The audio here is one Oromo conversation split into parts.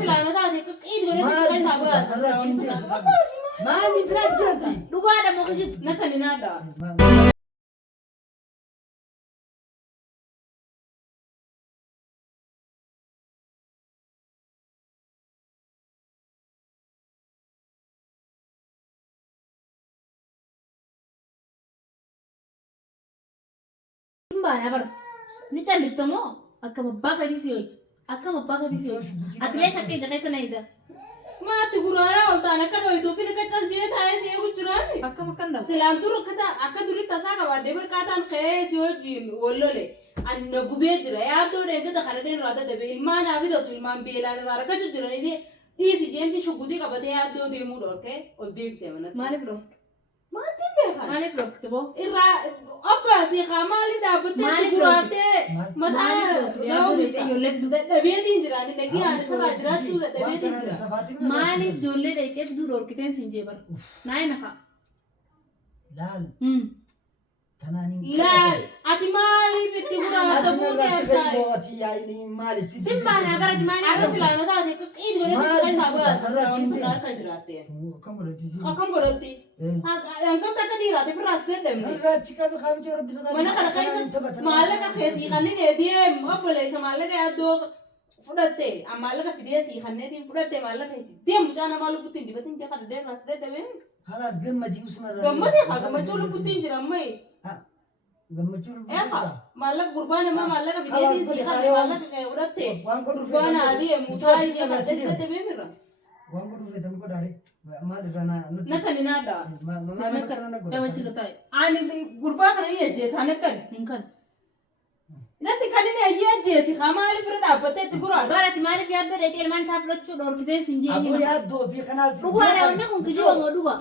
silana taate qid godhate kan sabaa maali filajjabti dhugaadha moqjib nakaninaadha Mbana bar ni chaliftomo akkama baqa bisiyoy akkama baqa bisiyoy atleesh akka jaxeesana ida ma tugurara oltaana ka doyto fil ka chalje taay se gujurani akkama kanda silaan dur kata akka duri tasa ka baade bar kaatan qees yojin wollole anna gube jira ya do de gada kharade rada de ilmaana abido ilmaan beelaan rara ka jurani de isi jendi shugudi ka bate ya do de mu dorke ol deeb se manat male bro ما تبي خالد مالك ركتبه إرا أبا سيخا مالي دابتة تقولاتي متى يولد دبيتين جراني نجي أنا سر أجرات شو دبيتين جرا مالك جولة ريكت دور كتير سنجبر ناي نها لال تنانين لال أتي مالي بتقولات تبغى يا إني مالي سيمبانا برد مالي أنا سلانة تاجي كإيد ولا تسمع سابا سلام تنار كجراتي كم قلتي كم قلتي أنكم تكديرات في راس تدم الراتش كابي خامج ربي صدق mana kana kaisa malaka khesi khanni ne diem abule sa malaka addo fudatte amalaka fidesi khanne din fudatte malaka diem jana malu putin dibatin ja kada der ras de be خلاص قمتي وسمر قمتي قمتي lu putin jira mai قمتي malak gurbana ma malaka fidesi si khanne malaka kay fudatte gurbana adi mutai ja kada de be mirra وانقول في دم كداري ما درنا نكني نادا ما نكن دم تشكتاي أنا غربا كنا يجي سانكن نكن نتي كني يجي سي خمالي برد أبتة تقول بارك مالي في هذا ريت المان سافلت شو دور كده سنجي أبو يا دو في خناس روح أنا ونكون كذي ومودوا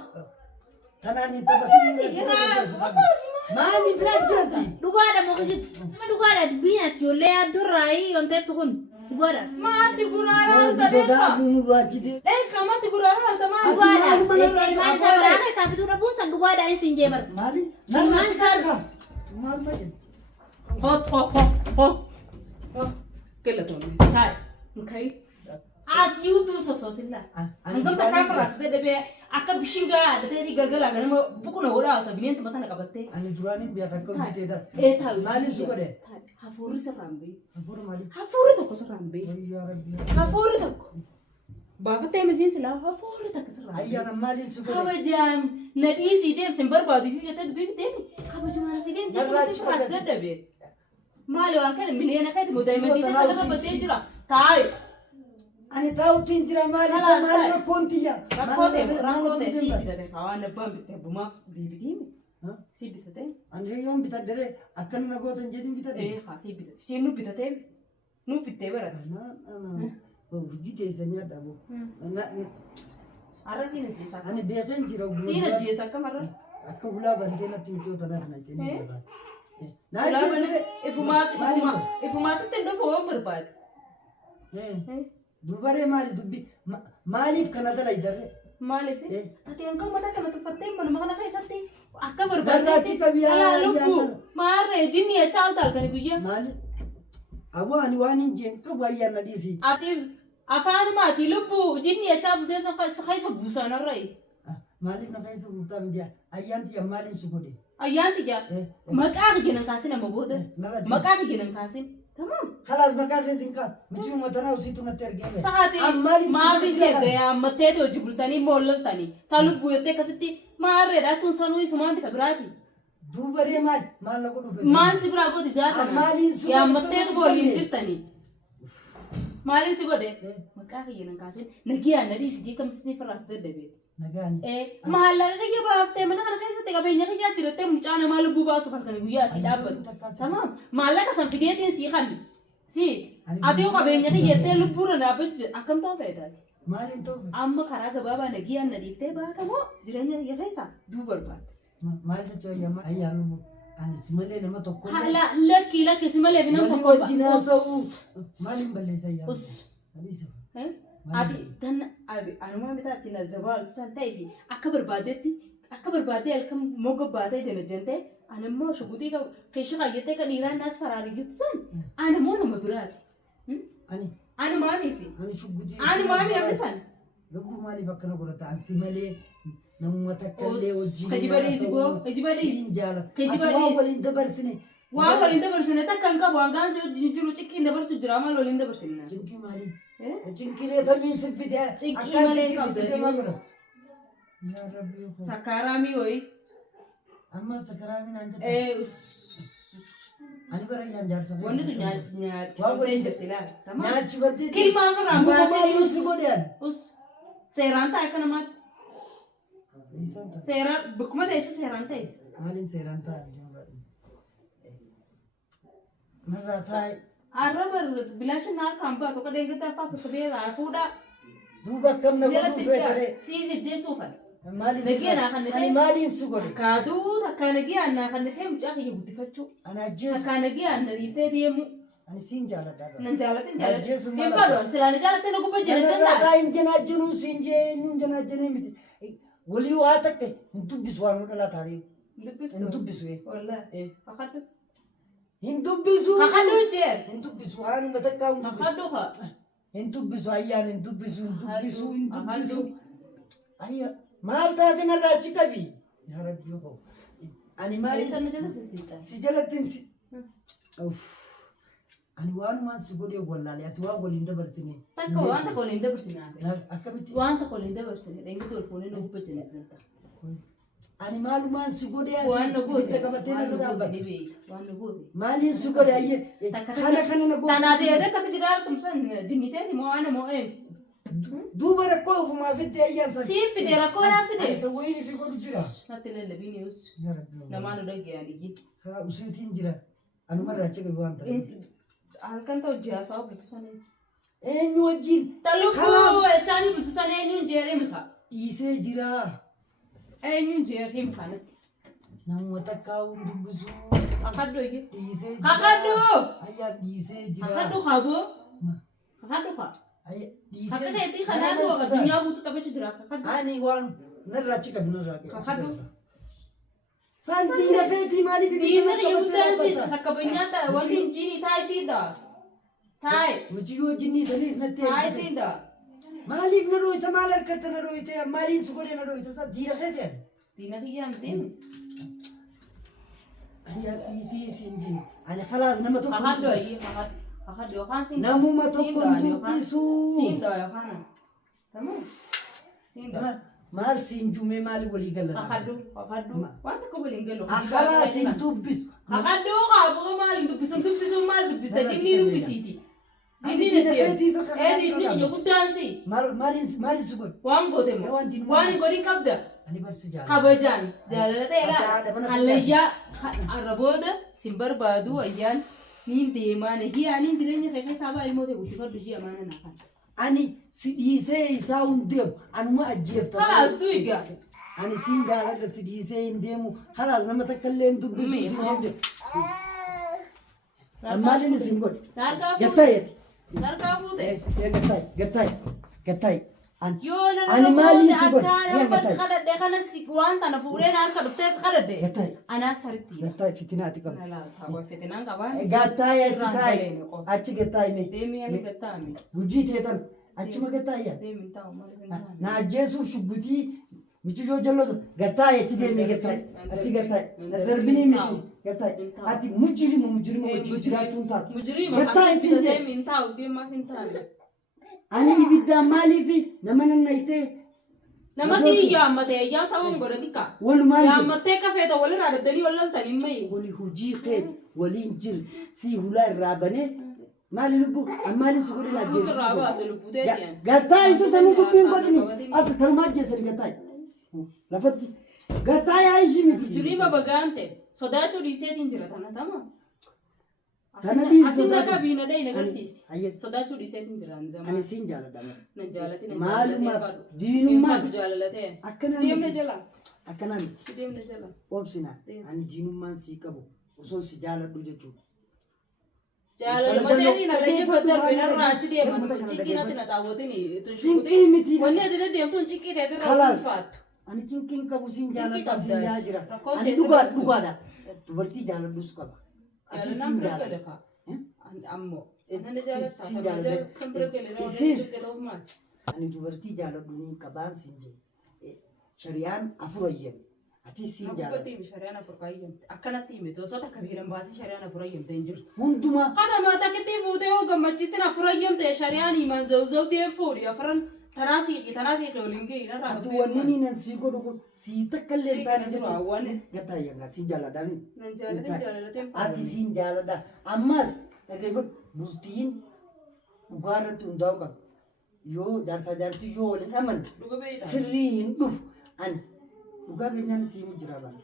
تناني تبصي ما لي بلاجرتي روح أنا مخجت ما روح أنا بينات جولة دور راي ينتهي تكون Guaras. Mati gurara alta deh. Kamati gurara alta mah. Guara. Ilman sabra ke tapi tu rabun sang guara ini sinjemer. Mali. Ilman sabra. Mal macam. Hot. Kela tu ni. Thai. Okay. As you do so sila. Angkam tak kau peras deh be. Akka bishinga ada tadi gargar agar mau buku na orang alta binian tempat nak kabatte. Ani durani biar kau kita dah. Thai. Mali suka deh. Thai. Hafuri serambi. Hafuri mali. Hafuri tu kau serambi. Ya Rabbi. Hafuri tu. Bagat tem mesin sila hafuri tak serambi. Ayah mali suka. Kabajam. Nadi si dem sembar badi fi jatuh bibi dem. Kabajam mana si dem. Jadi peras deh be. Malu angkat milian angkat muda mesti kalau kabatte jira. Thai. Ani tahu tinjira mali sama mali kontiya. Rangkote si bisa deh. Kawan nebam bisa buma bibi dem. Si bisa deh. Ani yang bisa deh. Akan nak kau tunjukin bisa deh. Si bisa. Si nu bisa deh. Nu bisa berat. Hujii teessanii adda boo. Arra si na jisa. Ani beekan jira gulaa. Si na jisa kamarra. Akka gulaa bantee natti michoota nas na kenni jira. Ifumaas tendo foo barbaad. Dubaree maali dubbi maaliif kana dalaydarre? Maaliif? Ati angkau mata kana tuffattee manuma kana keessatti akka barbaadde. Garraachi qabiyaa. Alaa lubbu maarree jinni echaa taalkani guyyaa. Maali? Awwa ani waan hin jeen qabu ayyaan na dhiisi. Ati afaan maati lubbu jinni echaa butee keessa buusanarra. Maaliif na keessa buutaa midiyaa ayyaan tiyya maaliin si godhe? Ayyaan tiyya maqaa kiyyan kaasin amma booda. Maqaa kiyyan kaasin. Tamam. خلاص بقى لازم كان مشي متنا وسيتو نترجمه ما في شيء متى تو جبلتني مولل تاني تالو بويته كستي ما ردا تون سنوي سمان بتبراتي دوبري ما لقو دوبري مان سبراغو ديزاتا يا متى بولين جرتني مالين سيغودي مكاخي ينكاسين نجيا ندي سيجي كم سني فراس دبي نغاني ما لا كي بافته من انا كيسه تغبيني كي تيرته مچانا مال بوبا سفر كن غيا سي دابت تمام ما لا كسن فيديتين سي خن سي اديو غبيني كي يته لبور نابت اكم تو فيدا مالين تو ام خرا غبابا نغيا نديفته با كمو جرنيا يفيسا دوبر بات مالين تو يما ايانو أنا سمالي لما تقول لا لك سمالي بنام تقول مالين بلي سيا أليس هذه تن أنا ما بتاعتي نزوال شان تيجي أكبر بعدي الكم موجب بعدي جنتي أنا ما شو بدي كيش غايته كنيران ناس فراري جبسن أنا مو نمبرات Anu maami fi. Ani shuggutii. Anu maami namni san. Lubbuu maaliif akkana godhata? Ansi malee namuma takkallee wajjin. Kajibaleesi boo. Kajibaleesi. Siin jaala. Kajibaleesi. Ati waan waliin dabarsine. Waan waliin dabarsine takka hin qabu hangaan si jiru ciqqii dabarsu jira maal waliin dabarsine. Cinqii maali? Cinqilee tamiin siffite. Cinqii malee qabda. Yaa Rabbi yoo. Sakaraamii ho'i. Amma sakaraamiin aan jedhu. Ani bara jaarsa. Wanti tu nyaati. Waan waliin jirti laata. Nyaachi badde. Kilmaa firaan baasee. Us godhan. Seeraan ta'a akka namaatti. Seeraan bakkuma teessu seeraan ta'es. Maaliin seeraan ta'a? Marraa taa'e. Arraba bilaashin harkaan baatu akka deeggartaa faasa sabee fuudha. Duuba akkam nama dhuufee taree. Siin ijjeessuufan. Ani maaliin si godhe? Kaaduu takkaan nagee annaa kan ta'e mucaa kiyya guddifachuu. Ani ajjeesu. Takkaan nagee annaa dhiiftee deemu. Ani siin jaaladha. Nan jaalatin Ajjeesu hin fadhoon silaa ni jaalatin na gubba jala jala. Narraa hin janaajjanuu siin jee eenyuun janaajjanee miti. Walii waa takka hin dubbisu waan dhalaa taatee. Hin dubbisu. Wallaahi. Akaddu. Hin dubbisu. Akaddu jeer. Hin dubbisu waan matakkaa hin dubbisu. Akaddu haa. Hin dubbisu ayyaan hin dubbisu hin dubbisu hin dubbisu. Ayya maal taate narraa achi qabi. Yaa Rabbi yoo ta'u. Ani maali? Isa nu jala sissiita. Si jalattiin si. Ani waanumaan si godhee wallaalee ati waan waliin dabarsine. Takka waan takka waliin dabarsine hafe. Akkamitti? Waan takka waliin dabarsine dheengatu ol fuunee nu gubba jala jala. Ani maalumaan si godhee ati waan nu goote qabatee na dhaabbate. Waan nu goote. Maaliin si godhee ayyee kana na goote. Tanaa deedee akkasi gidaara tumsan dinnitee moo ana moo duuba rakkoo ofumaa fittee ayyaan sa. Siif fidee rakkoo naa fidee. Isa wayii fi godhu jira. Natti lallabiin yoos. Namaan nu dhaggeeyaan ijji. Karaa useetiin jira. Anumarraa achi qabu waan ta'eef. Halkan ta'u jiyaasaa bultu sanii. Eenyu wajjin? Talukkuu echaanii bultu sanii eenyuun jeeree mika. Dhiisee jira. Eenyuun jeeree mika natti. Namuma takkaa'uun dubbisu. Kakaddu iyyuu. Dhiisee jira. Kakaddu. Ayyaan dhiisee jira. Kakaddu qaboo. Kakaddu qa. Dhiisee. Akka ta'etti kanaa ta'u addunyaa guutuu taphachuu jira. Kakaddu. Ani waan narraa achi qabu narraa qabu. Kakaddu. Santiin lafeetii maaliif diinna kiyya guddaan siis akka banyaata wanti injiinii taayisiidha. Taay. Muciyyoo jinnii saniis natti taayisiidha. Maaliif na dhooyta maal harkatti na dhooyte maaliin si godhee na dhooyta sa diina keeti ani. Diina kiyyaa miti. Ayyaan dhiisii siin jiin ani khalaas nama tokko. Kakaddu ayyee kakaddu. Kakaddu yookaan siin. Namuma tokko dubbisu. Siin dha yookaan. Tamam. Siin dha. Maal siin juumee maali walii galana? Kakaddu. Waan takka waliin galu. Akhalaa siin dubbisu. Kakaddu qabu maal dubbisu maal dubbista jinni dubbisiiti. Jinni lafeetii isa kanaa. Jinni kiyya guddaan si. Maaliin si godhe? Waan goote moo? Waan godhin qabda. Ani barsi jaalladha. Kabajaan jaalala hallayyaa arrabooda sin barbaadu ayyaan niin deemaan hiyaaniin jireenya kee keessaa baay'ee moote guddifadhu ji'a maana naafan. Ani si dhiisee isaa hundeemu anuma ajjeefta. Kalaas du'iga. Ani siin jaalladha si dhiisee hin deemu kalaas nama takka illee hin dubbisu siin jette. Maaliin isin godhe? Gattaayeti. Narkaa fuute. Gattaay. Ani maaliin si godhe? Akka kadhadhee kanas waan kana fuudhee harka dhuftee kadhadhee. Gattaay. Anaa saritti. Gattaay fitinaati qabu. Fitinaan qabaa. Gattaay achi taa'e. Achi gattaay mee. Deemee ani gattaami. Hojii teetan achuma gattaayya. Deemee taa'u malee. Na ajjeesuuf shubbitii michiyyoo jalloos gattaay achi deemee gattaay. Achi gattaay. Na darbinii miti gattaay. Ati mujjirima wajjin jiraachuun taatu. Mujjirima kan siin deemee hin taa'u deemaa hin taa'u. Ani ibiddaan maaliif nama nannayitee. Nama si yaammatee yaa sababa godhatika. Walumaan yaammattee kafeeta walirraa dabdanii wal loltanii mayi. Wali hojii keeti waliin jiru si hulaa irraa banee maali lubbu maali si godhin ajjeesu. Sirraa baase lubbuu teessiyaan. Gattaa isa sanuu dubbiin godhini ati kalmaa ajjeesan gattaa. Lafatti gattaa yaa ishii miti. Juriima bagaante sodaachuu dhiiseetiin jira tana tama. Kana dhiisi Asina kabiina dhee nagarsiisi. Sodaachuu dhiiseetiin jira anzama. Ani siin jaaladha. Na jaalati na maaluma diinummaa jaalatee. Akkanaa deemne jala. Akkanaa miti. Deemne jala. Obsina ani diinummaan sii qabu osoo si jaaladhu jechuudha. Jaalalmatee na layyee goddarbe narraa achi deeman cinqii natti na xaawwatini. Cinqii miti. Wanni ati deemtuun cinqii ta'e irraa Kalaas. ulfaattu. Ani cinqiin qabu siin jaaladha siin jaa jira. Rakkoon Ani dhugaadha. Dubartii jaaladhus qaba. Ati siin jaaladha. Ammoo Nani jaalata si sama jaalladha. jala sambira galera Isis. waliin jedhu maal. Ani dubartii jaaladhu ni qabaan siin jedhe. Shari'aan afur ayyame. Ati siin jaaladha. Nabubbatti himi shari'aan afur kaayyamte. Akkanatti himite osoo takka biiran baasii shari'aan afur ayyamte hin jirtu. Hundumaa Kana maata kitti fuutee hoo gammachiisin afur ayyamte shari'aan himan zawzawtee fuudhi afuran tanaa siiqi waliin gahii narraa ati wanni ni nan sii godhu kun sii takka illee hin taane jechuudha. jechuudha. Gataa ayyangaa siin jaaladha mi? Nan jaallatee Ati siin jaaladha. Ammas dhageeffatu bultiin dhugaa irratti hundaa'uu qaba. Yoo jaarsaa jaartii yoo waliin aman dhuga beeyta. sirrii hin dhufu. Ani dhugaa beenyaan siimu jira bana.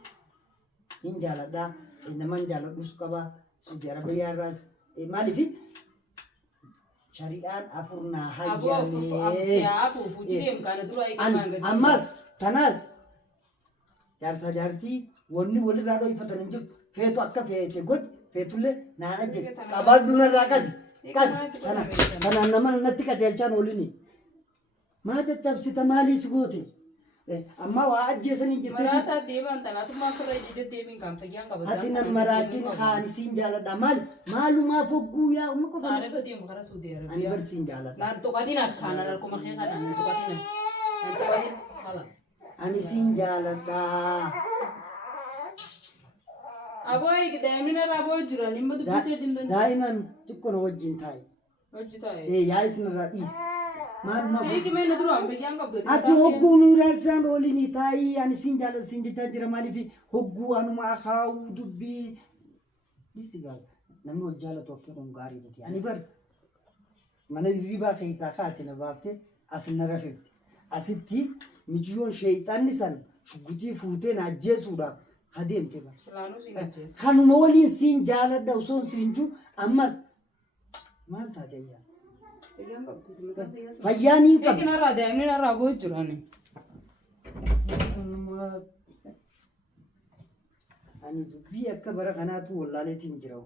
Hin jaaladhaa. Naman jaaladhus qaba. Suudi Arabiyaa irraas maaliifi shari'aan afur naa hayyamee. Ammas tanaas jaarsaa jaartii wanni walirraa dhoofatan hin jiru. Feetu akka feete godhi feetullee naan ajjeese. Qabaaddu narraa qabi. Kanaan nama natti qajeelchaan oolini. Maa caccabsita maaliis goote? Amma waa ajjeesanii jirte. Maraataa deeman tanaatumaan firra ijjite deemin kan fayyaan qaba. Ati nan maraachin haanisiin jaaladha. Maalumaaf hogguu yaa uma qofa. Taarifa deemu karaa Suudii Ani Arabiyaa. barsiin jaaladha. Naan tuqatiin akkaanaan harkuma kee kanaan naan tuqatiin hala. Ani siin jaaladha. Aboo eegi daa'imni irraa aboo jiran dhimma dubbisee dindan. Daa'iman xiqqoon wajjin taa'i. Hojii taa'e. Yaa isinirraa dhiisi. Maalumaaf. Eegi mee na duraan fayyaan qabdu. Ati hogguu miiraan isaan oolini taa'ii ani siin jaaladha siin jechaa jira maaliif hogguu anuma akaawuu dubbii. Dhiisi gaala namni wal jaalatu akka kun gaarii miti. Ani bar mana hirribaa keessaa kaate na baaftee as na rafefte. Asitti mijiyoon sheeyxaanni san shuggutii fuutee na ajjeesuudhaaf adeemte bara. Silaanuu siin ajjeessa. Kanuma waliin siin jaaladha osoo siin jiru ammas maal taate ayyaa? Fayyaan qabdu. Fayyaan hin qabu. Eegi narraa daa'imni narraa aboo jiran. Ani dubbii akka bara kanaatu wallaaleetiin jira.